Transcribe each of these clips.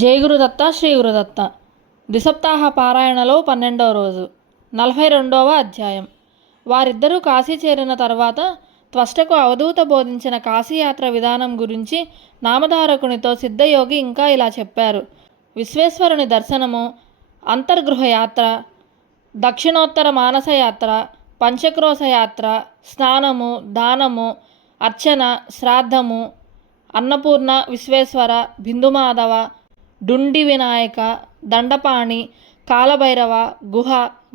జై గురుదత్త శ్రీ గురుదత్త ద్విసప్తాహ పారాయణలో 12వ రోజు 42వ అధ్యాయం. వారిద్దరూ కాశీ చేరిన తర్వాత త్వష్టకు అవధూత బోధించిన కాశీయాత్ర విధానం గురించి నామధారకునితో సిద్ధయోగి ఇంకా ఇలా చెప్పారు. విశ్వేశ్వరుని దర్శనము, అంతర్గృహయాత్ర, దక్షిణోత్తర మానసయాత్ర, పంచక్రోశయాత్ర, స్నానము, దానము, అర్చన, శ్రాద్ధము, అన్నపూర్ణ, విశ్వేశ్వర, బిందుమాధవ, డుండి వినాయక, దండపాణి, కాలభైరవ,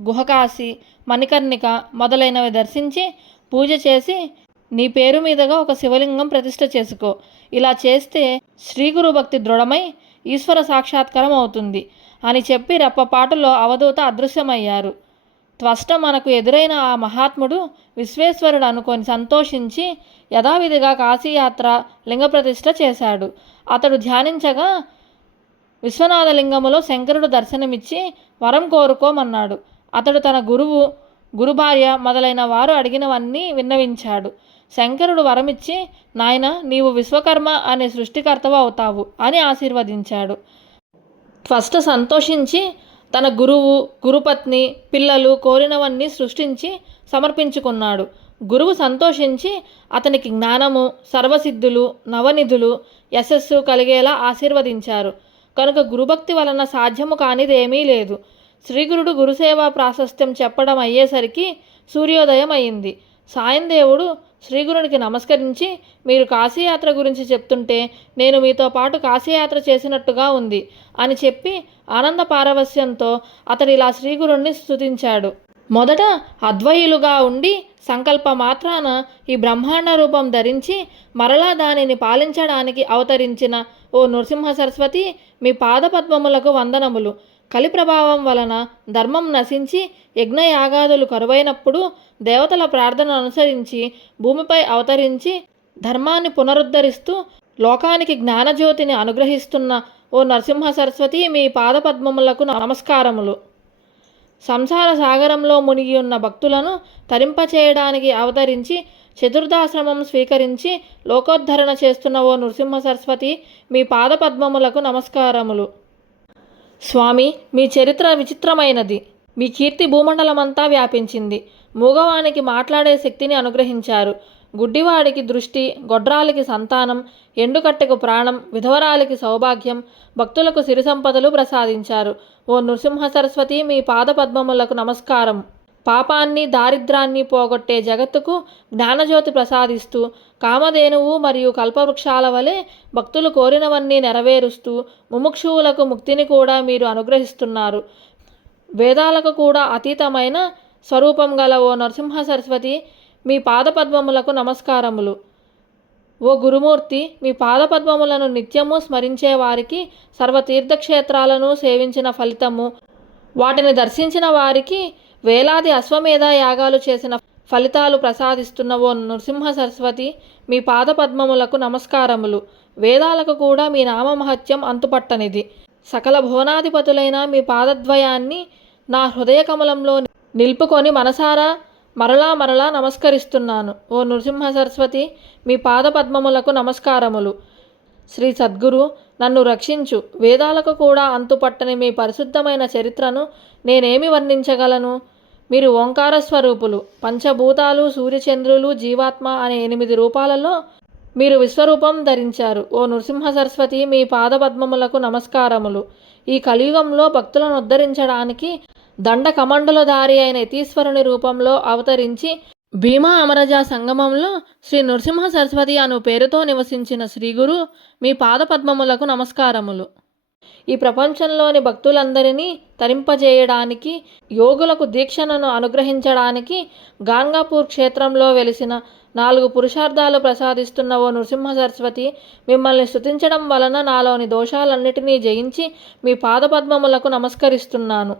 గుహకాశి, మణికర్ణిక మొదలైనవి దర్శించి పూజ చేసి నీ పేరు మీదుగా ఒక శివలింగం ప్రతిష్ఠ చేసుకో. ఇలా చేస్తే శ్రీగురు భక్తి దృఢమై ఈశ్వర సాక్షాత్కారం అవుతుంది అని చెప్పి రెప్పపాటులో అవధూత అదృశ్యమయ్యారు. త్వష్ట మనకు ఎదురైన ఆ మహాత్ముడు విశ్వేశ్వరుడు అనుకొని సంతోషించి యథావిధిగా కాశీయాత్ర లింగప్రతిష్ఠ చేశాడు. అతడు ధ్యానించగా విశ్వనాథలింగములో శంకరుడు దర్శనమిచ్చి వరం కోరుకోమన్నాడు. అతడు తన గురుభార్య మొదలైన వారు అడిగినవన్నీ విన్నవించాడు. శంకరుడు వరమిచ్చి, నాయన, నీవు విశ్వకర్మ అనే సృష్టికర్తవు అవుతావు అని ఆశీర్వదించాడు. త్వష్ట సంతోషించి తన గురుపత్ని, పిల్లలు కోరినవన్నీ సృష్టించి సమర్పించుకున్నాడు. గురువు సంతోషించి అతనికి జ్ఞానము, సర్వసిద్ధులు, నవనిధులు, యశస్సు కలిగేలా ఆశీర్వదించారు. కనుక గురుభక్తి వలన సాధ్యము కానిదేమీ లేదు. శ్రీగురుడు గురుసేవా ప్రాశస్త్యం చెప్పడం అయ్యేసరికి సూర్యోదయం అయింది. సాయందేవుడు శ్రీగురునికి నమస్కరించి, మీరు కాశీయాత్ర గురించి చెప్తుంటే నేను మీతో పాటు కాశీయాత్ర చేసినట్టుగా ఉంది అని చెప్పి ఆనంద పారవస్యంతో అతడిలా శ్రీగురుణ్ణి స్తుతించాడు. మొదట అద్వయులుగా ఉండి సంకల్ప మాత్రాన ఈ బ్రహ్మాండ రూపం ధరించి మరలా దానిని పాలించడానికి అవతరించిన ఓ నృసింహ సరస్వతి, మీ పాదపద్మములకు వందనములు. కలి ప్రభావం వలన ధర్మం నశించి యజ్ఞయాగాదులు కరువైనప్పుడు దేవతల ప్రార్థన అనుసరించి భూమిపై అవతరించి ధర్మాన్ని పునరుద్ధరిస్తూ లోకానికి జ్ఞానజ్యోతిని అనుగ్రహిస్తున్న ఓ నరసింహ సరస్వతి, మీ పాదపద్మములకు నమస్కారములు. సంసార సాగరంలో మునిగి ఉన్న భక్తులను తరింపచేయడానికి అవతరించి చతుర్థాశ్రమం స్వీకరించి లోకోద్ధరణ చేస్తున్న ఓ నృసింహ సరస్వతి, మీ పాదపద్మములకు నమస్కారములు. స్వామి, మీ చరిత్ర విచిత్రమైనది. మీ కీర్తి భూమండలమంతా వ్యాపించింది. మూగవానికి మాట్లాడే శక్తిని అనుగ్రహించారు. గుడ్డివాడికి దృష్టి, గొడ్రాలికి సంతానం, ఎండుకట్టెకు ప్రాణం, విధవరాలికి సౌభాగ్యం, భక్తులకు సిరి సంపదలు ప్రసాదించారు. ఓ నృసింహ సరస్వతి, మీ పాదపద్మములకు నమస్కారం. పాపాన్ని, దారిద్రాన్ని పోగొట్టే జగత్తుకు జ్ఞానజ్యోతి ప్రసాదిస్తూ కామధేనువు మరియు కల్పవృక్షాల వలె భక్తులు కోరినవన్నీ నెరవేరుస్తూ ముముక్షువులకు ముక్తిని కూడా మీరు అనుగ్రహిస్తున్నారు. వేదాలకు కూడా అతీతమైన స్వరూపం గల ఓ నరసింహ సరస్వతి, మీ పాదపద్మములకు నమస్కారములు. ఓ గురుమూర్తి, మీ పాదపద్మములను నిత్యము స్మరించే వారికి సర్వతీర్థక్షేత్రాలను సేవించిన ఫలితము, వాటిని దర్శించిన వారికి వేలాది అశ్వమేధ యాగాలు చేసిన ఫలితాలు ప్రసాదిస్తున్న ఓ నృసింహ సరస్వతి, మీ పాదపద్మములకు నమస్కారములు. వేదాలకు కూడా మీ నామమహత్యం అంతుపట్టనిది. సకల భువనాధిపతులైన మీ పాదద్వయాన్ని నా హృదయ కమలంలో నిలుపుకొని మనసారా మరలా నమస్కరిస్తున్నాను. ఓ నృసింహ సరస్వతి, మీ పాదపద్మములకు నమస్కారములు. శ్రీ సద్గురు, నన్ను రక్షించు. వేదాలకు కూడా అంతుపట్టని మీ పరిశుద్ధమైన చరిత్రను నేనేమి వర్ణించగలను? మీరు ఓంకార స్వరూపులు. పంచభూతాలు, సూర్యచంద్రులు, జీవాత్మ అనే 8 రూపాలలో మీరు విశ్వరూపం ధరించారు. ఓ నృసింహ సరస్వతి, మీ పాదపద్మములకు నమస్కారములు. ఈ కలియుగంలో భక్తులను ఉద్ధరించడానికి దండ కమండలధారి అయిన యతీశ్వరుని రూపంలో అవతరించి భీమా అమరజ సంగమంలో శ్రీ నృసింహ సరస్వతి అను పేరుతో నివసించిన శ్రీగురు, మీ పాదపద్మములకు నమస్కారములు. ఈ ప్రపంచంలోని భక్తులందరినీ తరింపజేయడానికి, యోగులకు దీక్షణను అనుగ్రహించడానికి గాంగాపూర్ క్షేత్రంలో వెలిసిన 4 పురుషార్థాలు ప్రసాదిస్తున్న ఓ నృసింహ సరస్వతి, మిమ్మల్ని స్తుతించడం వలన నాలోని దోషాలన్నిటినీ జయించి మీ పాదపద్మములకు నమస్కరిస్తున్నాను.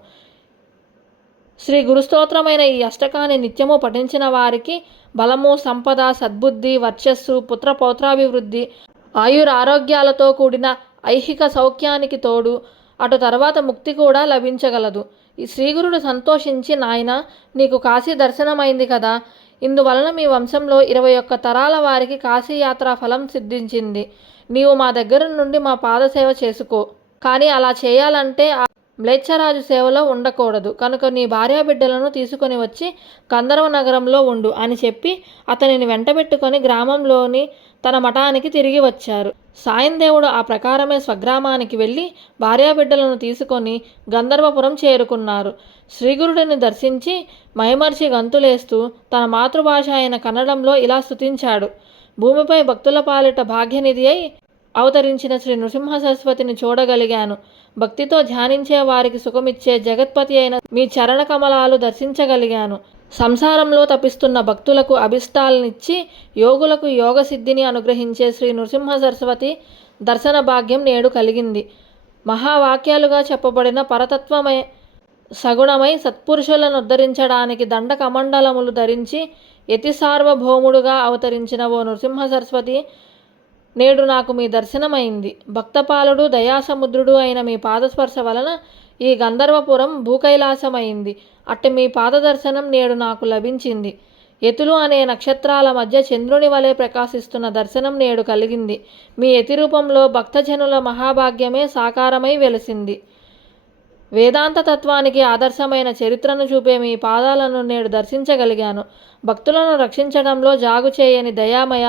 శ్రీ గురుస్తోత్రమైన ఈ అష్టకాన్ని నిత్యము పఠించిన వారికి బలము, సంపద, సద్బుద్ధి, వర్చస్సు, పుత్రపౌత్రాభివృద్ధి, ఆయురారోగ్యాలతో కూడిన ఐహిక సౌఖ్యానికి తోడు అటు తర్వాత ముక్తి కూడా లభించగలదు. ఈ శ్రీగురుడు సంతోషించి, నాయన, నీకు కాశీ దర్శనమైంది కదా, ఇందువలన మీ వంశంలో 21 తరాల వారికి కాశీయాత్రా ఫలం సిద్ధించింది. నీవు మా దగ్గర నుండి మా పాదసేవ చేసుకో. కానీ అలా చేయాలంటే ఆ మ్లేచ్ఛరాజు సేవలో ఉండకూడదు. కనుక నీ భార్యాబిడ్డలను తీసుకొని వచ్చి గంధర్వ నగరంలో ఉండు అని చెప్పి అతనిని వెంటబెట్టుకొని గ్రామంలోని తన మఠానికి తిరిగి వచ్చారు. సాయందేవుడు ఆ ప్రకారమే స్వగ్రామానికి వెళ్ళి భార్యాబిడ్డలను తీసుకొని గంధర్వపురం చేరుకున్నారు. శ్రీగురుడిని దర్శించి మైమర్చి గంతులేస్తూ తన మాతృభాష అయిన కన్నడంలో ఇలా స్తుతించాడు. భూమిపై భక్తుల పాలిట భాగ్యనిధి అయి అవతరించిన శ్రీ నృసింహ సరస్వతిని చూడగలిగాను. భక్తితో ధ్యానించే వారికి సుఖమిచ్చే జగత్పతి అయిన మీ చరణ కమలాలు దర్శించగలిగాను. సంసారంలో తపిస్తున్న భక్తులకు అభిష్టాలనిచ్చి యోగులకు యోగ సిద్ధిని అనుగ్రహించే శ్రీ నృసింహ సరస్వతి దర్శన భాగ్యం నేడు కలిగింది. మహావాక్యాలుగా చెప్పబడిన పరతత్వమే సగుణమై సత్పురుషులను ఉద్ధరించడానికి దండ కమండలములు ధరించి యతి సార్వభౌముడుగా అవతరించిన ఓ నృసింహ సరస్వతి నేడు నాకు మీ దర్శనమైంది. భక్తపాలుడు దయాసముద్రుడు అయిన మీ పాదస్పర్శ వలన ఈ గంధర్వపురం భూకైలాసమైంది. అట్టి మీ పాదదర్శనం నేడు నాకు లభించింది. యతులు అనే నక్షత్రాల మధ్య చంద్రుని వలె ప్రకాశిస్తున్న దర్శనం నేడు కలిగింది. మీ యతి రూపంలో భక్తజనుల మహాభాగ్యమే సాకారమై వెలిసింది. వేదాంత తత్వానికి ఆదర్శమైన చరిత్రను చూపే మీ పాదాలను నేడు దర్శించగలిగాను. భక్తులను రక్షించడంలో జాగు చేయని దయామయ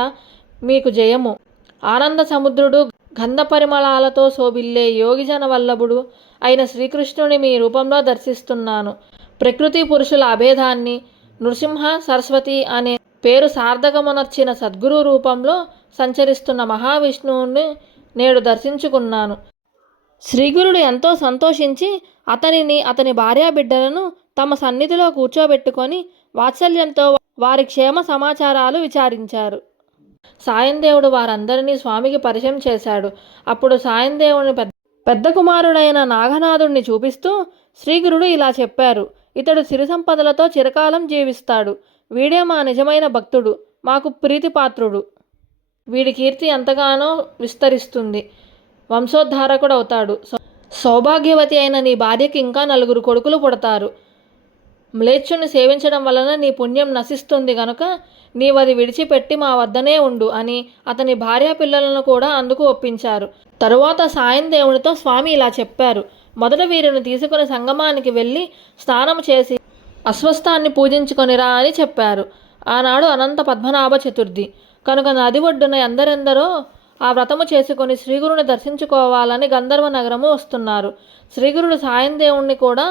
మీకు జయము. ఆనంద సముద్రుడు గంధ పరిమళాలతో శోభిల్లే యోగిజన వల్లభుడు అయిన శ్రీకృష్ణుని మీ రూపంలో దర్శిస్తున్నాను. ప్రకృతి పురుషుల అభేదాన్ని నృసింహ సరస్వతి అనే పేరు సార్థకమునర్చిన సద్గురు రూపంలో సంచరిస్తున్న మహావిష్ణువుని నేడు దర్శించుకున్నాను. శ్రీగురుడు ఎంతో సంతోషించి అతనిని అతని భార్యాబిడ్డలను తమ సన్నిధిలో కూర్చోబెట్టుకొని వాత్సల్యంతో వారి క్షేమ సమాచారాలు విచారించారు. సాయందేవుడు వారందరినీ స్వామికి పరిచయం చేశాడు. అప్పుడు సాయందేవుని పెద్ద కుమారుడైన నాగనాథుడిని చూపిస్తూ శ్రీగురుడు ఇలా చెప్పారు. ఇతడు సిరి సంపదలతో చిరకాలం జీవిస్తాడు. వీడే మా నిజమైన భక్తుడు, మాకు ప్రీతిపాత్రుడు. వీడి కీర్తి ఎంతగానో విస్తరిస్తుంది. వంశోద్ధారకుడవుతాడు. సౌభాగ్యవతి అయిన నీ భార్యకి ఇంకా 4 కొడుకులు పుడతారు. మ్లేచ్ఛుని సేవించడం వలన నీ పుణ్యం నశిస్తుంది గనుక నీవది విడిచిపెట్టి మా వద్దనే ఉండు అని అతని భార్యా పిల్లలను కూడా అందుకు ఒప్పించారు. తరువాత సాయందేవునితో స్వామి ఇలా చెప్పారు. మొదట వీరిని తీసుకుని సంగమానికి వెళ్ళి స్నానం చేసి అశ్వస్థాన్ని పూజించుకొనిరా అని చెప్పారు. ఆనాడు అనంత పద్మనాభ చతుర్థి కనుక నది ఒడ్డున ఎందరెందరో ఆ వ్రతము చేసుకొని శ్రీగురుని దర్శించుకోవాలని గంధర్వ నగరము వస్తున్నారు. శ్రీగురుడు సాయందేవుణ్ణి కూడా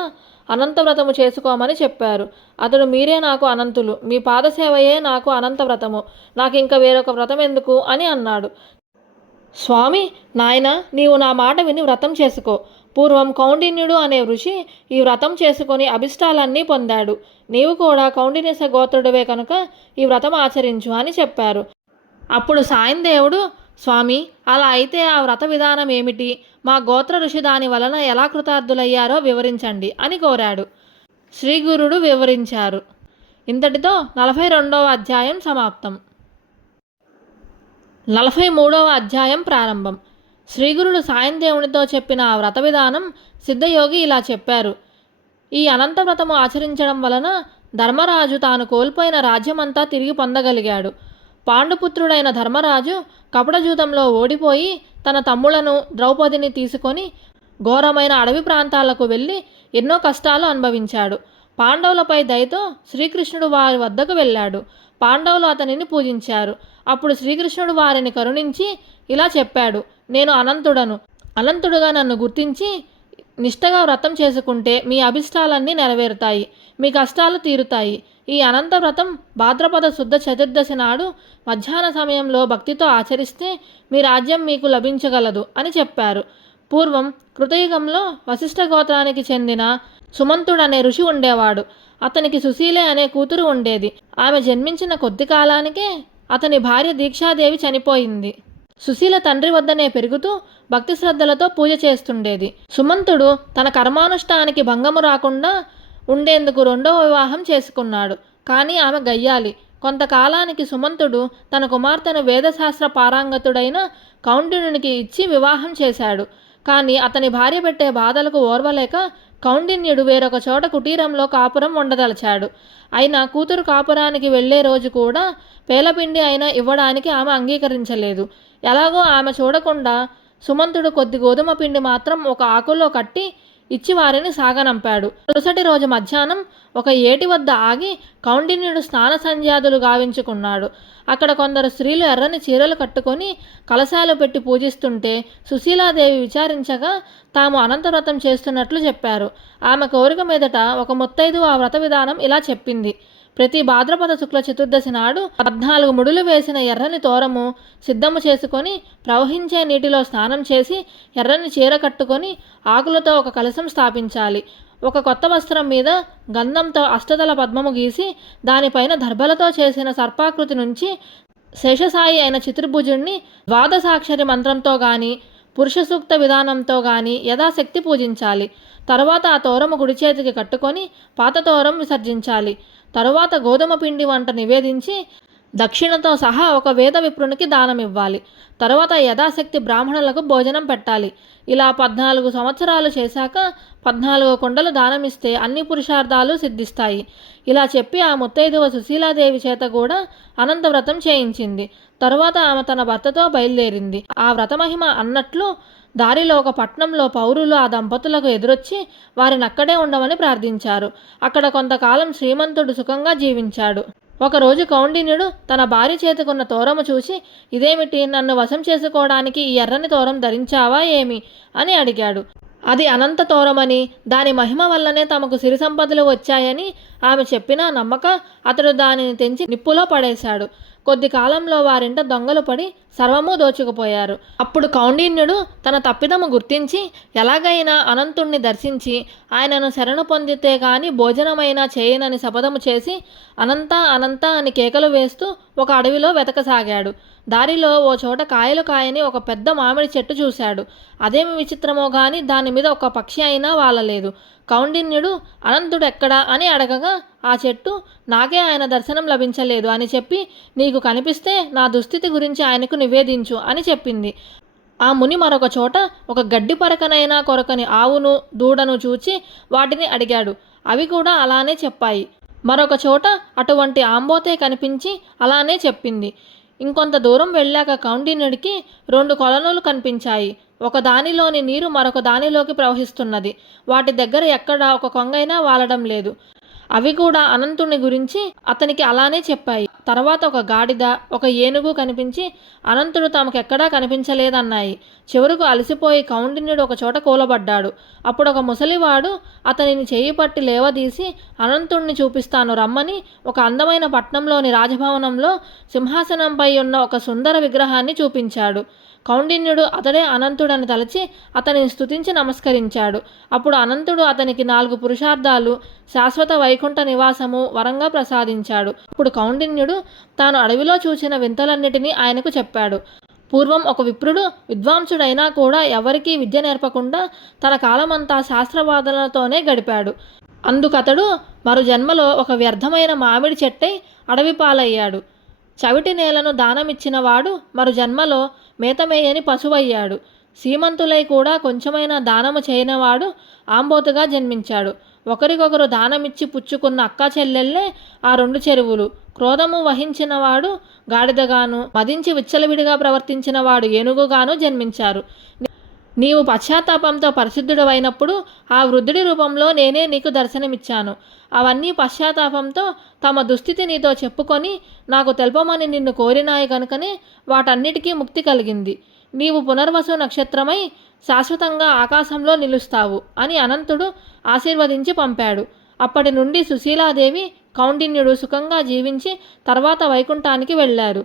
అనంత వ్రతము చేసుకోమని చెప్పారు. అతడు మీరే నాకు అనంతులు, మీ పాదసేవయే నాకు అనంత వ్రతము, నాకు ఇంకా వేరొక వ్రతం ఎందుకు అని అన్నాడు. స్వామి, నాయన నీవు నా మాట విని వ్రతం చేసుకో. పూర్వం కౌండిన్యుడు అనే ఋషి ఈ వ్రతం చేసుకొని అభిష్టాలన్నీ పొందాడు. నీవు కూడా కౌండిన్యస గోత్రుడివే కనుక ఈ వ్రతం ఆచరించు అని చెప్పారు. అప్పుడు సాయందేవుడు, స్వామి అలా అయితే ఆ వ్రత విధానం ఏమిటి? మా గోత్ర ఋషి దాని వలన ఎలా కృతార్థులయ్యారో వివరించండి అని కోరాడు. శ్రీగురుడు వివరించారు. ఇంతటితో 42వ అధ్యాయం సమాప్తం. 43వ అధ్యాయం ప్రారంభం. శ్రీగురుడు సాయందేవునితో చెప్పిన ఆ వ్రత విధానం సిద్ధయోగి ఇలా చెప్పారు. ఈ అనంత వ్రతము ఆచరించడం వలన ధర్మరాజు తాను కోల్పోయిన రాజ్యమంతా తిరిగి పొందగలిగాడు. పాండుపుత్రుడైన ధర్మరాజు కపటజూతంలో ఓడిపోయి తన తమ్ములను ద్రౌపదిని తీసుకొని ఘోరమైన అడవి ప్రాంతాలకు వెళ్ళి ఎన్నో కష్టాలు అనుభవించాడు. పాండవులపై దయతో శ్రీకృష్ణుడు వారి వద్దకు వెళ్ళాడు. పాండవులు అతనిని పూజించారు. అప్పుడు శ్రీకృష్ణుడు వారిని కరుణించి ఇలా చెప్పాడు. నేను అనంతుడుగా నన్ను గుర్తించి నిష్టగా వ్రతం చేసుకుంటే మీ అభిష్టాలన్నీ నెరవేరుతాయి, మీ కష్టాలు తీరుతాయి. ఈ అనంత వ్రతం భాద్రపద శుద్ధ చతుర్దశి నాడు మధ్యాహ్న సమయంలో భక్తితో ఆచరిస్తే మీ రాజ్యం మీకు లభించగలదు అని చెప్పారు. పూర్వం కృతయుగంలో వశిష్ఠ గోత్రానికి చెందిన సుమంతుడనే ఋషి ఉండేవాడు. అతనికి సుశీలే అనే కూతురు ఉండేది. ఆమె జన్మించిన కొద్ది కాలానికే అతని భార్య దీక్షాదేవి చనిపోయింది. సుశీల తండ్రి వద్దనే పెరుగుతూ భక్తి శ్రద్ధలతో పూజ చేస్తుండేది. సుమంతుడు తన కర్మానుష్ఠానికి భంగము రాకుండా ఉండేందుకు 2వ వివాహం చేసుకున్నాడు. కానీ ఆమె గయ్యాలి. కొంతకాలానికి సుమంతుడు తన కుమార్తెను వేదశాస్త్ర పారంగతుడైన కౌండిన్యునికి ఇచ్చి వివాహం చేశాడు. కానీ అతని భార్య పెట్టే బాధలకు ఓర్వలేక కౌండిన్యుడు వేరొక చోట కుటీరంలో కాపురం ఉండదలిచాడు. అయినా కూతురు కాపురానికి వెళ్లే రోజు కూడా పేలపిండి అయినా ఇవ్వడానికి ఆమె అంగీకరించలేదు. ఎలాగో ఆమె చూడకుండా సుమంతుడు కొద్ది గోధుమ పిండి మాత్రం ఒక ఆకులో కట్టి ఇచ్చి వారిని సాగనంపాడు. మరుసటి రోజు మధ్యాహ్నం ఒక ఏటి వద్ద ఆగి కౌండిన్యుడు స్నాన సంధ్యాదులు గావించుకున్నాడు. అక్కడ కొందరు స్త్రీలు ఎర్రని చీరలు కట్టుకొని కలశాలు పెట్టి పూజిస్తుంటే సుశీలాదేవి విచారించగా తాము అనంతవ్రతం చేస్తున్నట్లు చెప్పారు. ఆమె కోరిక మీదట ఒక ముత్తైదు ఆ వ్రత విధానం ఇలా చెప్పింది. ప్రతి భాద్రపద శుక్ల చతుర్దశి నాడు 14 ముడులు వేసిన ఎర్రని తోరము సిద్ధము చేసుకొని ప్రవహించే నీటిలో స్నానం చేసి ఎర్రని చీర కట్టుకొని ఆకులతో ఒక కలశం స్థాపించాలి. ఒక కొత్త వస్త్రం మీద గంధంతో అష్టదళ పద్మము గీసి దానిపైన దర్భలతో చేసిన సర్పాకృతి నుంచి శేషసాయి అయిన చతుర్భుజుణ్ణి ద్వాదశాక్షరి మంత్రంతో గాని పురుష సూక్త విధానంతో గాని యథాశక్తి పూజించాలి. తరువాత ఆ తోరము కుడి చేతికి కట్టుకొని పాత తోరం విసర్జించాలి. తరువాత గోధుమ పిండి వంట నివేదించి దక్షిణతో సహా ఒక వేద విప్రునికి దానం ఇవ్వాలి. తరువాత యథాశక్తి బ్రాహ్మణులకు భోజనం పెట్టాలి. ఇలా 14 సంవత్సరాలు చేశాక 14 కుండలు దానమిస్తే అన్ని పురుషార్థాలు సిద్ధిస్తాయి. ఇలా చెప్పి ఆ ముత్తైదువ సుశీలాదేవి చేత కూడా అనంతవ్రతం చేయించింది. తరువాత ఆమె తన భర్తతో బయలుదేరింది. ఆ వ్రతమహిమ అన్నట్లు దారిలో ఒక పట్నంలో పౌరులు ఆ దంపతులకు ఎదురొచ్చి వారిని అక్కడే ఉండమని ప్రార్థించారు. అక్కడ కొంతకాలం శ్రీమంతుడు సుఖంగా జీవించాడు. ఒకరోజు కౌండిన్యుడు తన భార్య చేతికున్న తోరము చూసి, ఇదేమిటి, నన్ను వశం చేసుకోవడానికి ఈ ఎర్రని తోరం ధరించావా ఏమి అని అడిగాడు. అది అనంత తోరమని, దాని మహిమ వల్లనే తమకు సిరి సంపదలు వచ్చాయని ఆమె చెప్పినా నమ్మక అతడు దానిని తెంచి నిప్పులో పడేశాడు. కొద్ది కాలంలో వారింట దొంగలు పడి సర్వము దోచుకుపోయారు. అప్పుడు కౌండిన్యుడు తన తప్పిదము గుర్తించి ఎలాగైనా అనంతుణ్ణి దర్శించి ఆయనను శరణు పొందితే కాని భోజనమైనా చేయనని శపథము చేసి అనంత అనంత అని కేకలు వేస్తూ ఒక అడవిలో వెతకసాగాడు. దారిలో ఓ చోట కాయలు కాయని ఒక పెద్ద మామిడి చెట్టు చూశాడు. అదేమి విచిత్రమో గాని దాని మీద ఒక పక్షి అయినా వాలలేదు. కౌండిన్యుడు అనంతుడు ఎక్కడా అని అడగగా ఆ చెట్టు నాకే ఆయన దర్శనం లభించలేదు అని చెప్పి, నీకు కనిపిస్తే నా దుస్థితి గురించి ఆయనకు నివేదించు అని చెప్పింది. ఆ ముని మరొక చోట ఒక గడ్డి పరకనైనా కొరకని ఆవును దూడను చూచి వాటిని అడిగాడు. అవి కూడా అలానే చెప్పాయి. మరొక చోట అటువంటి ఆంబోతే కనిపించి అలానే చెప్పింది. ఇంకొంత దూరం వెళ్ళాక కౌండిన్యుడికి 2 కొలనులు కనిపించాయి. ఒక దానిలోని నీరు మరొక దానిలోకి ప్రవహిస్తున్నది. వాటి దగ్గర ఎక్కడా ఒక కొంగైనా వాలడం లేదు. అవి కూడా అనంతుని గురించి అతనికి అలానే చెప్పాయి. తర్వాత ఒక గాడిద, ఒక ఏనుగు కనిపించి అనంతుడు తమకెక్కడా కనిపించలేదన్నాయి. చివరకు అలసిపోయి కౌండిన్యుడు ఒక చోట కూలబడ్డాడు. అప్పుడు ఒక ముసలివాడు అతనిని చేయి పట్టి లేవదీసి అనంతుణ్ణి చూపిస్తాను రమ్మని ఒక అందమైన పట్నంలోని రాజభవనంలో సింహాసనంపై ఉన్న ఒక సుందర విగ్రహాన్ని చూపించాడు. కౌండిన్యుడు అతడే అనంతుడని తలచి అతనిని స్తుతించి నమస్కరించాడు. అప్పుడు అనంతుడు అతనికి 4 పురుషార్థాలు, శాశ్వత వైకుంఠ నివాసము వరంగా ప్రసాదించాడు. అప్పుడు కౌండిన్యుడు తాను అడవిలో చూసిన వింతలన్నిటినీ ఆయనకు చెప్పాడు. పూర్వం ఒక విప్రుడు విద్వాంసుడైనా కూడా ఎవరికీ విద్య నేర్పకుండా తన కాలమంతా శాస్త్రవాదనలతోనే గడిపాడు. అందుకతడు మరు జన్మలో ఒక వ్యర్థమైన మామిడి చెట్టై అడవి పాలయ్యాడు. చవిటి నేలను దానమిచ్చిన వాడు మరు జన్మలో మేతమేయని పశువయ్యాడు. సీమంతులై కూడా కొంచెమైనా దానము చేయనివాడు ఆంబోతుగా జన్మించాడు. ఒకరికొకరు దానమిచ్చి పుచ్చుకున్న అక్కా చెల్లెళ్ళే ఆ 2 చెరువులు. క్రోధము వహించినవాడు గాడిదగాను, మదించి విచ్చలవిడిగా ప్రవర్తించిన వాడు ఏనుగుగాను జన్మించారు. నీవు పశ్చాత్తాపంతో పరిశుద్ధుడవైనప్పుడు ఆ వృద్ధుడి రూపంలో నేనే నీకు దర్శనమిచ్చాను. అవన్నీ పశ్చాత్తాపంతో తమ దుస్థితి నీతో చెప్పుకొని నాకు తెల్పమని నిన్ను కోరినాయి కనుకనే వాటన్నిటికీ ముక్తి కలిగింది. నీవు పునర్వసు నక్షత్రమై శాశ్వతంగా ఆకాశంలో నిలుస్తావు అని అనంతుడు ఆశీర్వదించి పంపాడు. అప్పటి నుండి సుశీలాదేవి, కౌండిన్యుడు సుఖంగా జీవించి తర్వాత వైకుంఠానికి వెళ్ళారు.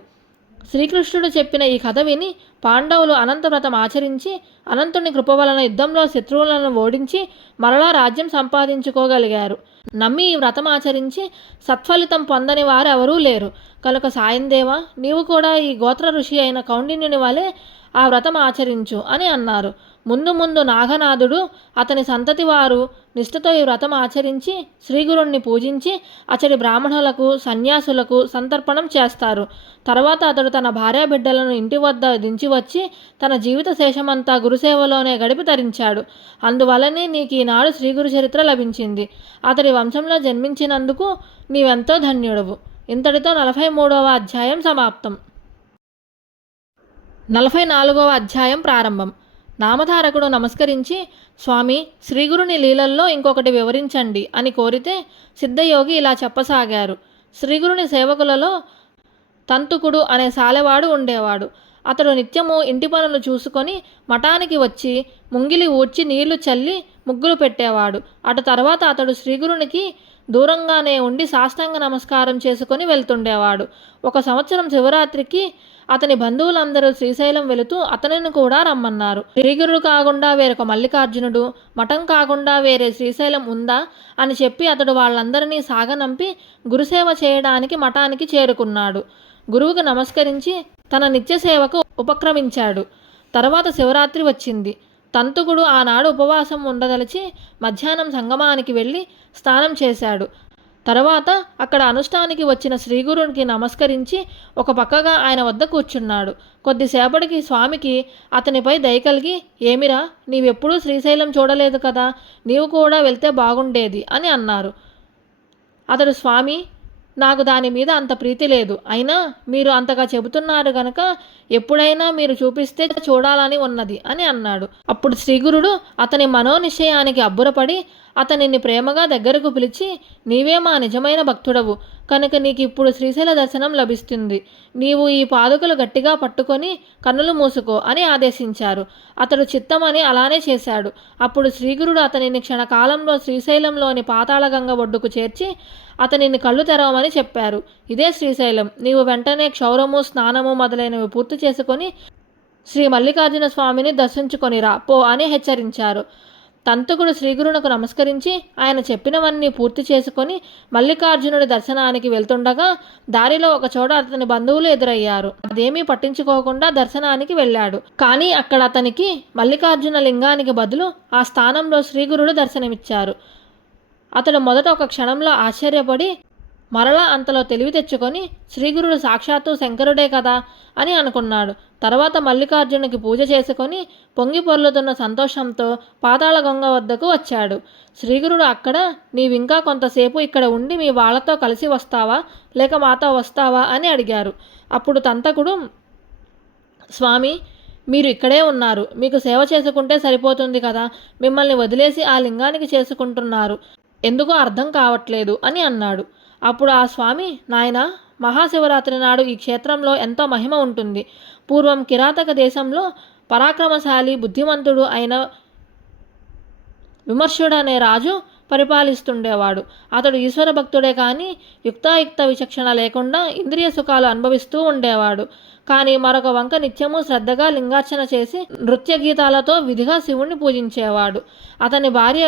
శ్రీకృష్ణుడు చెప్పిన ఈ కథ విని పాండవులు అనంతవ్రతం ఆచరించి అనంతుని కృప వలన యుద్ధంలో శత్రువులను ఓడించి మరలా రాజ్యం సంపాదించుకోగలిగారు. నమ్మి ఈ వ్రతం ఆచరించి సత్ఫలితం పొందని వారెవరూ లేరు. కనుక సాయందేవా, నీవు కూడా ఈ గోత్ర ఋషి అయిన కౌండిన్యుని వలె ఆ వ్రతం ఆచరించు అని అన్నారు. ముందు ముందు నాగనాథుడు అతని సంతతి వారు నిష్ఠతో ఈ వ్రతం ఆచరించి శ్రీగురుణ్ణి పూజించి అతడి బ్రాహ్మణులకు, సన్యాసులకు సంతర్పణం చేస్తారు. తర్వాత అతడు తన భార్య బిడ్డలను ఇంటి వద్ద దించి వచ్చి తన జీవిత శేషమంతా గురుసేవలోనే గడిపి తరించాడు. అందువలనే నీకు ఈనాడు శ్రీగురు చరిత్ర లభించింది. అతడి వంశంలో జన్మించినందుకు నీవెంతో ధన్యుడవు. ఇంతటితో 43వ అధ్యాయం సమాప్తం. 44వ అధ్యాయం ప్రారంభం. నామధారకుడు నమస్కరించి, స్వామి, శ్రీగురుని లీలల్లో ఇంకొకటి వివరించండి అని కోరితే సిద్ధయోగి ఇలా చెప్పసాగారు. శ్రీగురుని సేవకులలో తంతుకుడు అనే సాలెవాడు ఉండేవాడు. అతడు నిత్యము ఇంటి పనులు చూసుకొని మఠానికి వచ్చి ముంగిలి ఊడ్చి నీళ్లు చల్లి ముగ్గులు పెట్టేవాడు. అటు తర్వాత అతడు శ్రీగురునికి దూరంగానే ఉండి సాష్టాంగ నమస్కారం చేసుకొని వెళ్తుండేవాడు. ఒక సంవత్సరం శివరాత్రికి అతని బంధువులందరూ శ్రీశైలం వెళుతూ అతనిని కూడా రమ్మన్నారు. శ్రీగురుడు కాకుండా వేరొక మల్లికార్జునుడు, మఠం కాకుండా వేరే శ్రీశైలం ఉందా అని చెప్పి అతడు వాళ్ళందరినీ సాగనంపి గురుసేవ చేయడానికి మఠానికి చేరుకున్నాడు. గురువుకు నమస్కరించి తన నిత్య సేవకు ఉపక్రమించాడు. తర్వాత శివరాత్రి వచ్చింది. తంతుకుడు ఆనాడు ఉపవాసం ఉండదలిచి మధ్యాహ్నం సంగమానికి వెళ్ళి స్నానం చేశాడు. తర్వాత అక్కడ అనుష్ఠానికి వచ్చిన శ్రీగురునికి నమస్కరించి ఒక పక్కగా ఆయన వద్ద కూర్చున్నాడు. కొద్దిసేపటికి స్వామికి అతనిపై దయ కలిగి, ఏమిరా, నీవెప్పుడూ శ్రీశైలం చూడలేదు కదా, నీవు కూడా వెళ్తే బాగుండేది అని అన్నారు. అతడు, స్వామి, నాకు దాని మీద అంత ప్రీతి లేదు. అయినా మీరు అంతగా చెబుతున్నారు గనక ఎప్పుడైనా మీరు చూపిస్తే చూడాలని ఉన్నది అని అన్నాడు. అప్పుడు శ్రీగురుడు అతని మనోనిశ్చయానికి అబ్బురపడి అతనిని ప్రేమగా దగ్గరకు పిలిచి, నీవే మా నిజమైన భక్తుడవు కనుక నీకు ఇప్పుడు శ్రీశైల దర్శనం లభిస్తుంది. నీవు ఈ పాదుకలు గట్టిగా పట్టుకొని కన్నులు మూసుకో అని ఆదేశించారు. అతడు చిత్తమని అలానే చేశాడు. అప్పుడు శ్రీగురుడు అతనిని క్షణకాలంలో శ్రీశైలంలోని పాతాళగంగ ఒడ్డుకు చేర్చి అతనిని కళ్ళు తెరవమని చెప్పారు. ఇదే శ్రీశైలం. నీవు వెంటనే క్షౌరము, స్నానము మొదలైనవి పూర్తి చేసుకొని శ్రీ మల్లికార్జున స్వామిని దర్శించుకొనిరా పో అని హెచ్చరించారు. తంతుకుడు శ్రీగురునకు నమస్కరించి ఆయన చెప్పినవన్నీ పూర్తి చేసుకొని మల్లికార్జునుడి దర్శనానికి వెళ్తుండగా దారిలో ఒక చోట అతని బంధువులు ఎదురయ్యారు. అదేమీ పట్టించుకోకుండా దర్శనానికి వెళ్ళాడు. కానీ అక్కడ అతనికి మల్లికార్జున లింగానికి బదులు ఆ స్థానంలో శ్రీగురుడు దర్శనమిచ్చారు. అతడు మొదట ఒక క్షణంలో ఆశ్చర్యపడి మరలా అంతలో తెలివి తెచ్చుకొని శ్రీగురుడు సాక్షాత్తు శంకరుడే కదా అని అనుకున్నాడు. తర్వాత మల్లికార్జునికి పూజ చేసుకొని పొంగి పొర్లుతున్న సంతోషంతో పాతాళగంగ వద్దకు వచ్చాడు. శ్రీగురుడు అక్కడ, నీవింకా కొంతసేపు ఇక్కడ ఉండి మీ వాళ్ళతో కలిసి వస్తావా లేక మాతో వస్తావా అని అడిగారు. అప్పుడు తంతకుడు, స్వామి, మీరు ఇక్కడే ఉన్నారు, మీకు సేవ చేసుకుంటే సరిపోతుంది కదా, మిమ్మల్ని వదిలేసి ఆ లింగానికి చేసుకుంటున్నారు, ఎందుకో అర్థం కావట్లేదు అని అన్నాడు. అప్పుడు ఆ స్వామి, నాయనా, మహాశివరాత్రి నాడు ఈ క్షేత్రంలో ఎంతో మహిమ ఉంటుంది. పూర్వం కిరాతక దేశంలో పరాక్రమశాలి, బుద్ధిమంతుడు అయిన విమర్శుడు అనే రాజు పరిపాలిస్తుండేవాడు. అతడు ఈశ్వర భక్తుడే కానీ యుక్తాయుక్త విచక్షణ లేకుండా ఇంద్రియ సుఖాలు అనుభవిస్తూ ఉండేవాడు. కానీ మరొక వంక నిత్యము శ్రద్ధగా లింగార్చన చేసి నృత్య గీతాలతో విధిగా శివుణ్ణి పూజించేవాడు. అతని భార్య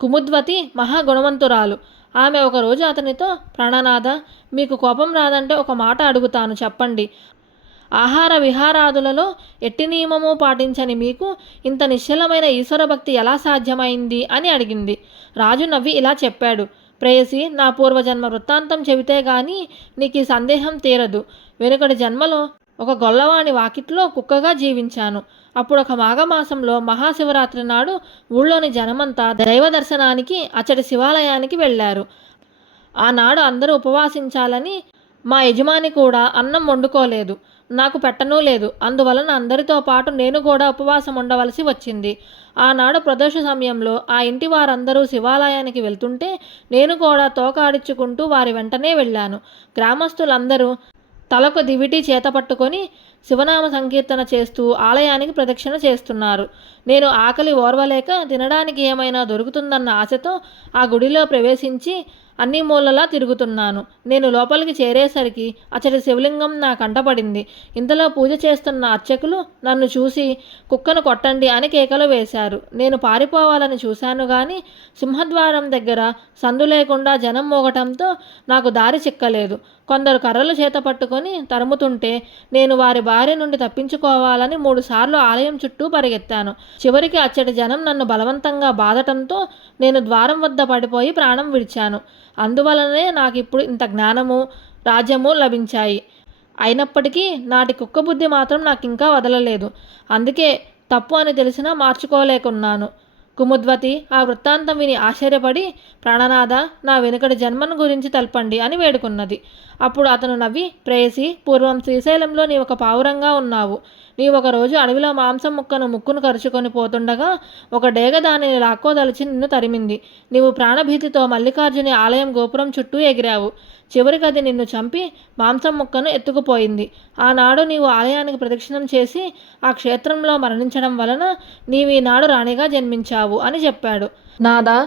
కుముద్వతి మహాగుణవంతురాలు. ఆమె ఒకరోజు అతనితో, ప్రాణనాథ, మీకు కోపం రాదంటే ఒక మాట అడుగుతాను, చెప్పండి. ఆహార విహారాదులలో ఎట్టి నియమము పాటించని మీకు ఇంత నిశ్చలమైన ఈశ్వరభక్తి ఎలా సాధ్యమైంది అని అడిగింది. రాజు నవ్వి ఇలా చెప్పాడు, ప్రేయసి, నా పూర్వజన్మ వృత్తాంతం చెబితే గాని నీకు ఈ సందేహం తీరదు. వెనుకటి జన్మలో ఒక గొల్లవాణి వాకిట్లో కుక్కగా జీవించాను. అప్పుడు ఒక మాఘమాసంలో మహాశివరాత్రి నాడు ఊళ్ళోని జనమంతా దైవ దర్శనానికి అచ్చటి శివాలయానికి వెళ్ళారు. ఆనాడు అందరూ ఉపవాసించాలని మా యజమాని కూడా అన్నం వండుకోలేదు, నాకు పెట్టనూ లేదు. అందువలన అందరితో పాటు నేను కూడా ఉపవాసం ఉండవలసి వచ్చింది. ఆనాడు ప్రదోష సమయంలో ఆ ఇంటి వారందరూ శివాలయానికి వెళ్తుంటే నేను కూడా తోకాడించుకుంటూ వారి వెంటనే వెళ్ళాను. గ్రామస్తులందరూ తలకు దివిటి చేత పట్టుకొని శివనామ సంకీర్తన చేస్తూ ఆలయానికి ప్రదక్షిణ చేస్తున్నారు. నేను ఆకలి ఓర్వలేక తినడానికి ఏమైనా దొరుకుతుందన్న ఆశతో ఆ గుడిలో ప్రవేశించి అన్ని మూలలా తిరుగుతున్నాను. నేను లోపలికి చేరేసరికి అచ్చటి శివలింగం నా కంటపడింది. ఇంతలో పూజ చేస్తున్న అర్చకులు నన్ను చూసి కుక్కను కొట్టండి అని కేకలు వేశారు. నేను పారిపోవాలని చూశాను కానీ సింహద్వారం దగ్గర సందు లేకుండా జనం మోగటంతో నాకు దారి చిక్కలేదు. కొందరు కర్రలు చేత పట్టుకొని తరుముతుంటే నేను వారి బారి నుండి తప్పించుకోవాలని 3 సార్లు ఆలయం చుట్టూ పరిగెత్తాను. చివరికి అచ్చటి జనం నన్ను బలవంతంగా బాధటంతో నేను ద్వారం వద్ద పడిపోయి ప్రాణం విడిచాను. అందువలనే నాకిప్పుడు ఇంత జ్ఞానము, రాజ్యము లభించాయి. అయినప్పటికీ నాటి కుక్క బుద్ధి మాత్రం నాకు ఇంకా వదలలేదు. అందుకే తప్పు అని తెలిసినా మార్చుకోలేకున్నాను. కుముద్వతి ఆ వృత్తాంతం విని ఆశ్చర్యపడి, ప్రాణనాథ, నా వెనుకటి జన్మను గురించి తెలపండి అని వేడుకున్నది. అప్పుడు అతను నవ్వి, ప్రేయసి, పూర్వం శ్రీశైలంలో నీవు ఒక పావురంగా ఉన్నావు. నీవు ఒకరోజు అడవిలో మాంసం ముక్కును కరుచుకొని పోతుండగా ఒక డేగ దానిని లాక్కోదలిచి నిన్ను తరిమింది. నీవు ప్రాణభీతితో మల్లికార్జుని ఆలయం గోపురం చుట్టూ ఎగిరావు. చివరికి అది నిన్ను చంపి మాంసం ముక్కను ఎత్తుకుపోయింది. ఆనాడు నీవు ఆలయానికి ప్రదక్షిణం చేసి ఆ క్షేత్రంలో మరణించడం వలన నీవీనాడు రాణిగా జన్మించావు అని చెప్పాడు. నాదా,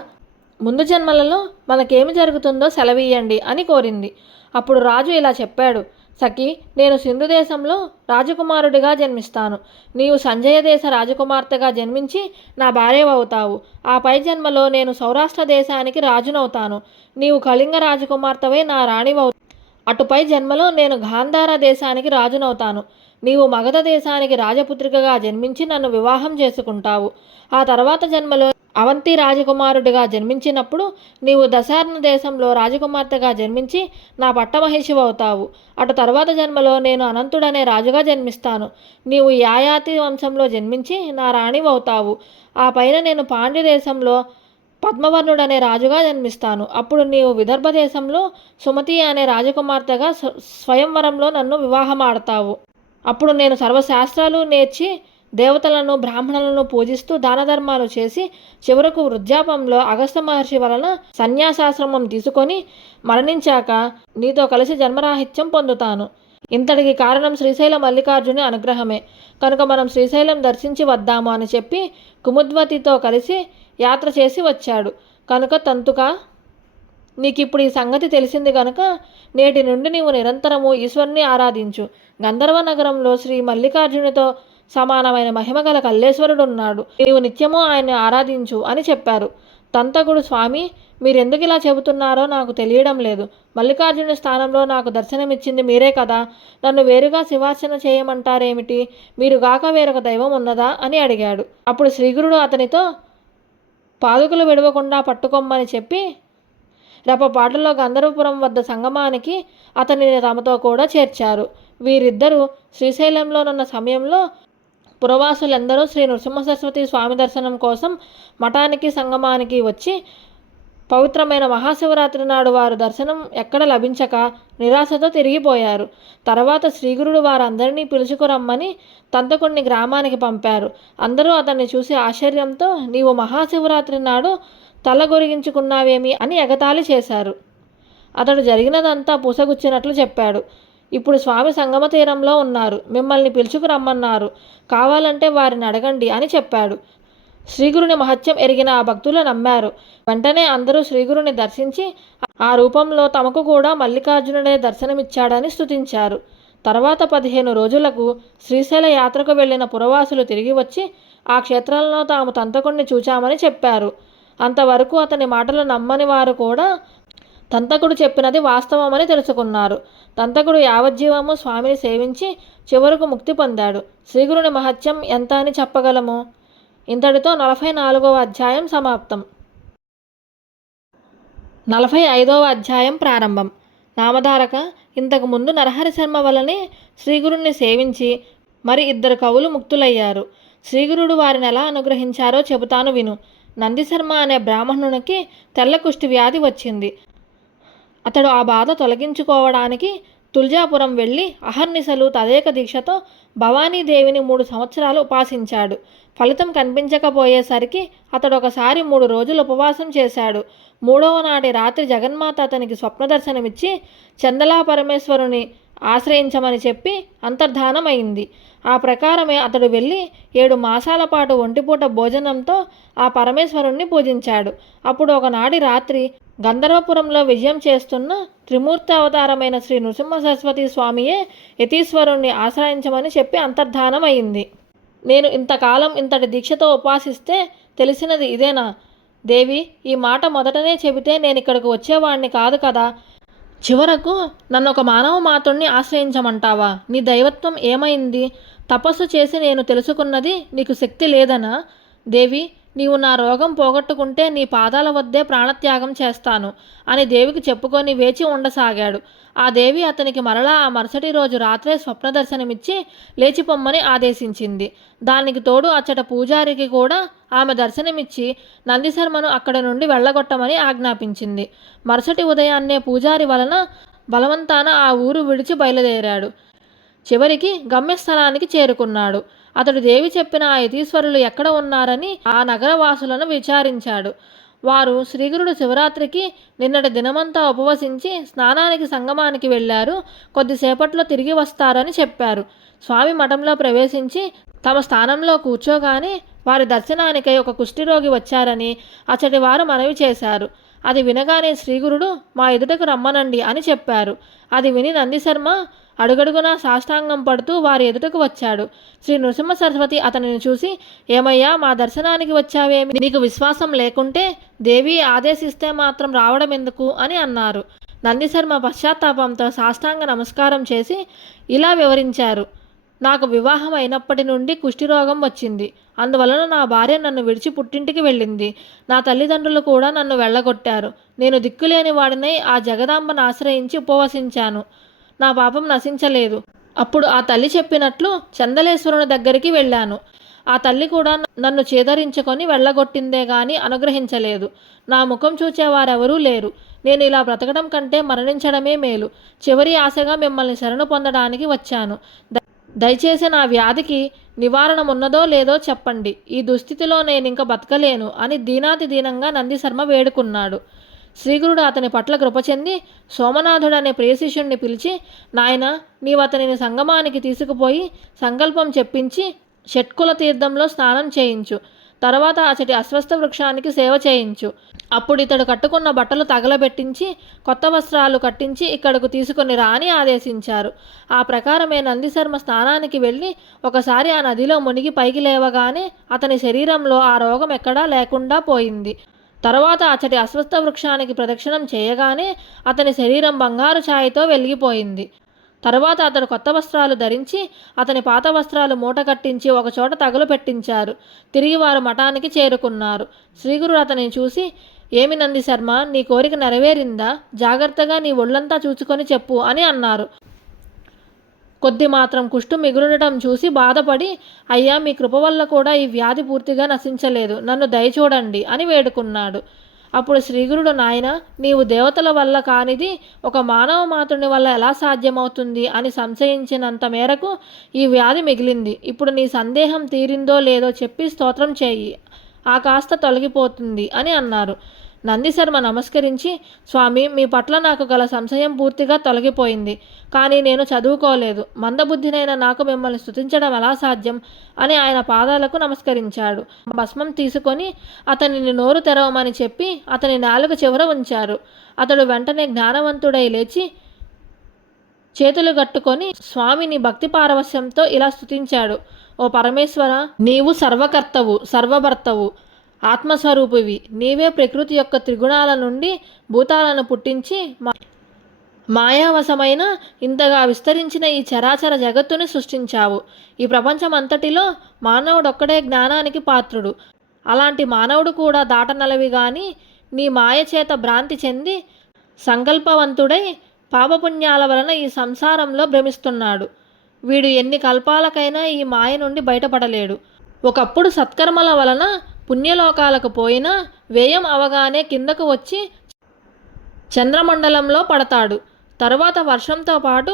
ముందు జన్మలలో మనకేమి జరుగుతుందో సెలవీయండి అని కోరింది. అప్పుడు రాజు ఇలా చెప్పాడు. సఖి, నేను సింధు దేశంలో రాజకుమారుడిగా జన్మిస్తాను. నీవు సంజయ దేశ రాజకుమార్తెగా జన్మించి నా భార్యవవుతావు. ఆ పై జన్మలో నేను సౌరాష్ట్ర దేశానికి రాజునవుతాను. నీవు కళింగ రాజకుమార్తెవై నా రాణివవు. అటుపై జన్మలో నేను గాంధార దేశానికి రాజునవుతాను. నీవు మగధ దేశానికి రాజపుత్రికగా జన్మించి నన్ను వివాహం చేసుకుంటావు. ఆ తర్వాత జన్మలో అవంతి రాజకుమారుడిగా జన్మించినప్పుడు నీవు దశార్ణ దేశంలో రాజకుమార్తెగా జన్మించి నా పట్టమహిషివవుతావు. అటు తర్వాత జన్మలో నేను అనంతుడనే రాజుగా జన్మిస్తాను. నీవు యాయాతి వంశంలో జన్మించి నా రాణివవుతావు. ఆ పైన నేను పాండ్య దేశంలో పద్మవర్ణుడనే రాజుగా జన్మిస్తాను. అప్పుడు నీవు విదర్భ దేశంలో సుమతి అనే రాజకుమార్తెగా స్వయంవరంలో నన్ను వివాహమాడతావు. అప్పుడు నేను సర్వశాస్త్రాలు నేర్చి దేవతలను బ్రాహ్మణులను పూజిస్తూ దానధర్మాలు చేసి చివరకు వృద్ధాపంలో అగస్త్య మహర్షి వలన సన్యాసాశ్రమం తీసుకొని మరణించాక నీతో కలిసి జన్మరాహిత్యం పొందుతాను. ఇంతటికి కారణం శ్రీశైల మల్లికార్జుని అనుగ్రహమే. కనుక మనం శ్రీశైలం దర్శించి వద్దాము అని చెప్పి కుముద్వతితో కలిసి యాత్ర చేసి వచ్చాడు. కనుక తంతుక, నీకిప్పుడు ఈ సంగతి తెలిసింది కనుక నేటి నుండి నీవు నిరంతరము ఈశ్వరుని ఆరాధించు. గంధర్వ నగరంలో శ్రీ మల్లికార్జునితో సమానమైన మహిమగల కల్లేశ్వరుడున్నాడు. నీవు నిత్యము ఆయన్ని ఆరాధించు అని చెప్పారు. తంతకుడు, స్వామి, మీరెందుకు ఇలా చెబుతున్నారో నాకు తెలియడం లేదు. మల్లికార్జుని స్థానంలో నాకు దర్శనమిచ్చింది మీరే కదా. నన్ను వేరుగా శివార్చన చేయమంటారేమిటి? మీరు గాక వేరొక దైవం ఉన్నదా అని అడిగాడు. అప్పుడు శ్రీగురుడు అతనితో పాదుకలు విడవకుండా పట్టుకోమ్మని చెప్పి రెప్పపాటులో గంధర్వపురం వద్ద సంగమానికి అతనిని తమతో కూడా చేర్చారు. వీరిద్దరూ శ్రీశైలంలోనున్న సమయంలో పురవాసులందరూ శ్రీ నృసింహసరస్వతి స్వామి దర్శనం కోసం మఠానికి సంగమానికి వచ్చి పవిత్రమైన మహాశివరాత్రి నాడు వారు దర్శనం ఎక్కడ లభించక నిరాశతో తిరిగిపోయారు. తర్వాత శ్రీగురుడు వారందరినీ పిలుచుకురమ్మని తంతకుడిని గ్రామానికి పంపారు. అందరూ అతన్ని చూసి ఆశ్చర్యంతో, నీవు మహాశివరాత్రి నాడు తల గొరిగించుకున్నావేమి అని ఎగతాళి చేశారు. అతడు జరిగినదంతా పూసగుచ్చినట్లు చెప్పాడు. ఇప్పుడు స్వామి సంగమ తీరంలో ఉన్నారు, మిమ్మల్ని పిలుచుకురమ్మన్నారు, కావాలంటే వారిని అడగండి అని చెప్పాడు. శ్రీగురుని మహత్యం ఎరిగిన ఆ భక్తులు నమ్మారు. వెంటనే అందరూ శ్రీగురుని దర్శించి ఆ రూపంలో తమకు కూడా మల్లికార్జునుడే దర్శనమిచ్చాడని స్తుతించారు. తర్వాత 15 రోజులకు శ్రీశైల యాత్రకు వెళ్లిన పురవాసులు తిరిగి వచ్చి ఆ క్షేత్రంలో తాము తంతకుడిని చూచామని చెప్పారు. అంతవరకు అతని మాటలు నమ్మని వారు కూడా తంతకుడు చెప్పినది వాస్తవమని తెలుసుకున్నారు. తంతకుడు యావజ్జీవము స్వామిని సేవించి చివరకు ముక్తి పొందాడు. శ్రీగురుని మహత్యం ఎంత అని చెప్పగలము? ఇంతటితో 44వ అధ్యాయం సమాప్తం. 45వ అధ్యాయం ప్రారంభం. నామధారక, ఇంతకు ముందు నరహరి శర్మ వలనే శ్రీగురుణ్ణి సేవించి మరి 2 కవులు ముక్తులయ్యారు. శ్రీగురుడు వారిని ఎలా అనుగ్రహించారో చెబుతాను విను. నందిశర్మ అనే బ్రాహ్మణునికి తెల్ల కుష్టి వ్యాధి వచ్చింది. అతడు ఆ బాధ తొలగించుకోవడానికి తుల్జాపురం వెళ్ళి అహర్నిశలు తదేక దీక్షతో భవానీదేవిని 3 సంవత్సరాలు ఉపాసించాడు. ఫలితం కనిపించకపోయేసరికి అతడు ఒకసారి 3 రోజులు ఉపవాసం చేశాడు. 3వ నాటి రాత్రి జగన్మాత అతనికి స్వప్న దర్శనమిచ్చి చందలా పరమేశ్వరుని ఆశ్రయించమని చెప్పి అంతర్ధానమైంది. ఆ ప్రకారమే అతడు వెళ్ళి 7 మాసాల పాటు ఒంటిపూట భోజనంతో ఆ పరమేశ్వరుణ్ణి పూజించాడు. అప్పుడు ఒకనాటి రాత్రి గంధర్వపురంలో విజయం చేస్తున్న త్రిమూర్తి అవతారమైన శ్రీ నృసింహ సరస్వతి స్వామియే యతీశ్వరుణ్ణి ఆశ్రయించమని చెప్పి అంతర్ధానమైంది. నేను ఇంతకాలం ఇంతటి దీక్షతో ఉపాసిస్తే తెలిసినది ఇదేనా? దేవి, ఈ మాట మొదటనే చెబితే నేను ఇక్కడికి వచ్చేవాణ్ణి కాదు కదా. చివరకు నన్ను ఒక మానవ మాతృణ్ణి ఆశ్రయించమంటావా? నీ దైవత్వం ఏమైంది? తపస్సు చేసి నేను తెలుసుకున్నది నీకు శక్తి లేదనా? దేవి, నీవు నా రోగం పోగొట్టుకుంటే నీ పాదాల వద్దే ప్రాణత్యాగం చేస్తాను అని దేవికి చెప్పుకొని వేచి ఉండసాగాడు. ఆ దేవి అతనికి మరలా ఆ మరుసటి రోజు రాత్రే స్వప్న దర్శనమిచ్చి లేచిపొమ్మని ఆదేశించింది. దానికి తోడు అచ్చట పూజారికి కూడా ఆమె దర్శనమిచ్చి నందిశర్మను అక్కడి నుండి వెళ్ళగొట్టమని ఆజ్ఞాపించింది. మరుసటి ఉదయాన్నే పూజారి వలన బలవంతాన ఆ ఊరు విడిచి బయలుదేరాడు. చివరికి గమ్యస్థలానికి చేరుకున్నాడు. అతడు దేవి చెప్పిన ఆ యతీశ్వరులు ఎక్కడ ఉన్నారని ఆ నగరవాసులను విచారించాడు. వారు శ్రీగురుడు శివరాత్రికి నిన్నటి దినమంతా ఉపవసించి స్నానానికి సంగమానికి వెళ్ళారు, కొద్దిసేపట్లో తిరిగి వస్తారని చెప్పారు. స్వామి మఠంలో ప్రవేశించి తమ స్థానంలో కూర్చోగానే వారి దర్శనానికై ఒక కుష్ఠిరోగి వచ్చారని అచ్చటి వారు మనవి చేశారు. అది వినగానే శ్రీగురుడు మా ఎదుటకు రమ్మనండి అని చెప్పారు. అది విని నందిశర్మ అడుగడుగునా సాష్టాంగం పడుతూ వారి ఎదుటకు వచ్చాడు. శ్రీ నృసింహ సరస్వతి అతనిని చూసి, ఏమయ్యా, మా దర్శనానికి వచ్చావేమి? నీకు విశ్వాసం లేకుంటే దేవి ఆదేశిస్తే మాత్రం రావడం ఎందుకు అని అన్నారు. నందిశర్మ పశ్చాత్తాపంతో సాష్టాంగ నమస్కారం చేసి ఇలా వివరించారు. నాకు వివాహం అయినప్పటి నుండి కుష్ఠిరోగం వచ్చింది. అందువలన నా భార్య నన్ను విడిచి పుట్టింటికి వెళ్ళింది. నా తల్లిదండ్రులు కూడా నన్ను వెళ్ళగొట్టారు. నేను దిక్కులేని వాడినై ఆ జగదాంబను ఆశ్రయించి ఉపవసించాను. నా పాపం నశించలేదు. అప్పుడు ఆ తల్లి చెప్పినట్లు చందలేశ్వరుని దగ్గరికి వెళ్ళాను. ఆ తల్లి కూడా నన్ను చేదరించుకొని వెళ్ళగొట్టిందే గాని అనుగ్రహించలేదు. నా ముఖం చూచేవారెవరూ లేరు. నేను ఇలా బ్రతకడం కంటే మరణించడమే మేలు. చివరి ఆశగా మిమ్మల్ని శరణు పొందడానికి వచ్చాను. దయచేసి నా వ్యాధికి నివారణమున్నదో లేదో చెప్పండి. ఈ దుస్థితిలో నేనింక బతకలేను అని దీనాతి దీనంగా నందిశర్మ వేడుకున్నాడు. శ్రీగురుడు అతని పట్ల కృపచెంది సోమనాథుడనే ప్రియశిష్యుణ్ణి పిలిచి, నాయన, నీవు అతనిని సంగమానికి తీసుకుపోయి సంకల్పం చెప్పించి షట్కుల తీర్థంలో స్నానం చేయించు. తర్వాత అచటి అశ్వస్థ వృక్షానికి సేవ చేయించు. అప్పుడు ఇతడు కట్టుకున్న బట్టలు తగలబెట్టించి కొత్త వస్త్రాలు కట్టించి ఇక్కడకు తీసుకుని రా అని ఆదేశించారు. ఆ ప్రకారమే నందిశర్మ స్నానానికి వెళ్ళి ఒకసారి ఆ నదిలో మునిగి పైకి లేవగానే అతని శరీరంలో ఆ రోగం ఎక్కడా లేకుండా పోయింది. తర్వాత అచ్చటి అశ్వస్థ వృక్షానికి ప్రదక్షిణం చేయగానే అతని శరీరం బంగారు ఛాయతో వెలిగిపోయింది. తర్వాత అతడు కొత్త వస్త్రాలు ధరించి అతని పాత వస్త్రాలు మూట కట్టించి ఒకచోట తగులు పెట్టించారు. తిరిగి వారు మఠానికి చేరుకున్నారు. శ్రీగురుడు అతనిని చూసి, ఏమి నందిశర్మ, నీ కోరిక నెరవేరిందా? జాగ్రత్తగా నీ ఒళ్ళంతా చూచుకొని చెప్పు అని అన్నారు. కొద్ది మాత్రం కుష్టు మిగులుండటం చూసి బాధపడి, అయ్యా, మీ కృప వల్ల కూడా ఈ వ్యాధి పూర్తిగా నశించలేదు, నన్ను దయచూడండి అని వేడుకున్నాడు. అప్పుడు శ్రీగురుడు, నాయన, నీవు దేవతల వల్ల కానిది ఒక మానవ మాతృని వల్ల ఎలా సాధ్యమవుతుంది అని సంశయించినంత మేరకు ఈ వ్యాధి మిగిలింది. ఇప్పుడు నీ సందేహం తీరిందో లేదో చెప్పి స్తోత్రం చేయి, ఆ కాస్త తొలగిపోతుంది అని అన్నారు. నందిశర్మ నమస్కరించి, స్వామి, మీ పట్ల నాకు గల సంశయం పూర్తిగా తొలగిపోయింది. కానీ నేను చదువుకోలేదు. మందబుద్ధినైన నాకు మిమ్మల్ని స్తుతించడం ఎలా సాధ్యం అని ఆయన పాదాలకు నమస్కరించాడు. భస్మం తీసుకొని అతనిని నోరు తెరవమని చెప్పి అతని నాలుక చివర ఉంచారు. అతడు వెంటనే జ్ఞానవంతుడై లేచి చేతులు కట్టుకొని స్వామిని భక్తి పారవశ్యంతో ఇలా స్తుతించాడు. ఓ పరమేశ్వర, నీవు సర్వకర్తవు, సర్వభర్తవు, ఆత్మస్వరూపివి. నీవే ప్రకృతి యొక్క త్రిగుణాల నుండి భూతాలను పుట్టించి మాయావశమైన ఇంతగా విస్తరించిన ఈ చరాచర జగత్తుని సృష్టించావు. ఈ ప్రపంచమంతటిలో మానవుడొక్కడే జ్ఞానానికి పాత్రుడు. అలాంటి మానవుడు కూడా దాటనలవి గాని నీ మాయ చేత భ్రాంతి చెంది సంకల్పవంతుడై పాపపుణ్యాల వలన ఈ సంసారంలో భ్రమిస్తున్నాడు. వీడు ఎన్ని కల్పాలకైనా ఈ మాయ నుండి బయటపడలేడు. ఒకప్పుడు సత్కర్మల వలన పుణ్యలోకాలకు పోయినా వ్యయం అవగానే కిందకు వచ్చి చంద్రమండలంలో పడతాడు. తరువాత వర్షంతో పాటు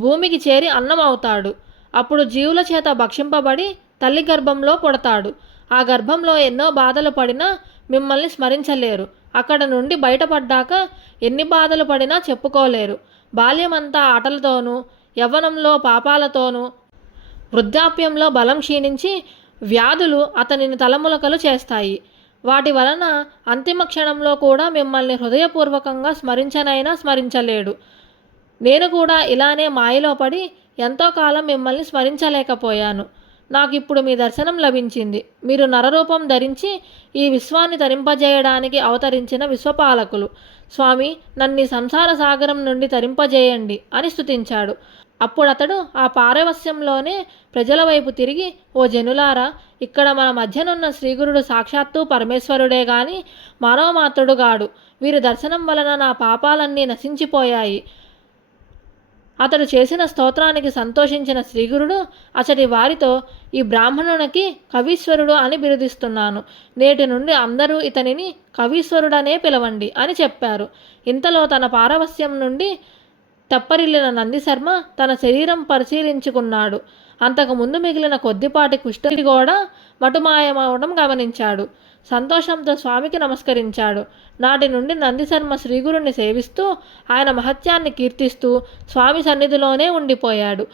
భూమికి చేరి అన్నం అవుతాడు. అప్పుడు జీవుల చేత భక్షింపబడి తల్లి గర్భంలో పుడతాడు. ఆ గర్భంలో ఎన్నో బాధలు పడినా మిమ్మల్ని స్మరించలేరు. అక్కడ నుండి బయటపడ్డాక ఎన్ని బాధలు పడినా చెప్పుకోలేరు. బాల్యమంతా ఆటలతోనూ, యవ్వనంలో పాపాలతోనూ, వృద్ధాప్యంలో బలం క్షీణించి వ్యాధులు అతనిని తలములకలు చేస్తాయి. వాటి వలన అంతిమ క్షణంలో కూడా మిమ్మల్ని హృదయపూర్వకంగా స్మరించనైనా స్మరించలేడు. నేను కూడా ఇలానే మాయలో పడి ఎంతో కాలం మిమ్మల్ని స్మరించలేకపోయాను. నాకు ఇప్పుడు మీ దర్శనం లభించింది. మీరు నరరూపం ధరించి ఈ విశ్వాన్ని తరింపజేయడానికి అవతరించిన విశ్వపాలకులు. స్వామి, నన్ను సంసార సాగరం నుండి తరింపజేయండి అని స్తుతించాడు. అప్పుడతడు ఆ పారవస్యంలోనే ప్రజల వైపు తిరిగి, ఓ జనులారా, ఇక్కడ మన మధ్యనున్న శ్రీగురుడు సాక్షాత్తు పరమేశ్వరుడే గాని మానవమాత్రుడు గాడు. వీరి దర్శనం వలన నా పాపాలన్నీ నశించిపోయాయి. అతడు చేసిన స్తోత్రానికి సంతోషించిన శ్రీగురుడు అతడి వారితో, ఈ బ్రాహ్మణునికి కవీశ్వరుడు అని బిరుదిస్తున్నాను. నేటి నుండి అందరూ ఇతనిని కవీశ్వరుడనే పిలవండి అని చెప్పారు. ఇంతలో తన పారవస్యం నుండి తెప్పరిల్లిన నందిశర్మ తన శరీరం పరిశీలించుకున్నాడు. అంతకుముందు మిగిలిన కొద్దిపాటి కుష్టి కూడా మటుమాయమవడం గమనించాడు. సంతోషంతో స్వామికి నమస్కరించాడు. నాటి నుండి నందిశర్మ శ్రీగురుణ్ణి సేవిస్తూ ఆయన మహత్యాన్ని కీర్తిస్తూ స్వామి సన్నిధిలోనే ఉండిపోయాడు.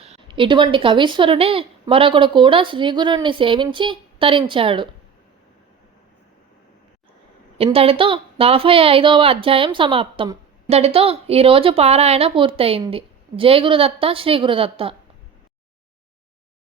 ఇటువంటి కవీశ్వరుడే మరొకడు కూడా శ్రీగురుణ్ణి సేవించి తరించాడు. ఇంతటితో 45వ అధ్యాయం సమాప్తం. ఇంతటితో ఈరోజు పారాయణ పూర్తయింది. జై గురుదత్త, శ్రీ గురుదత్త.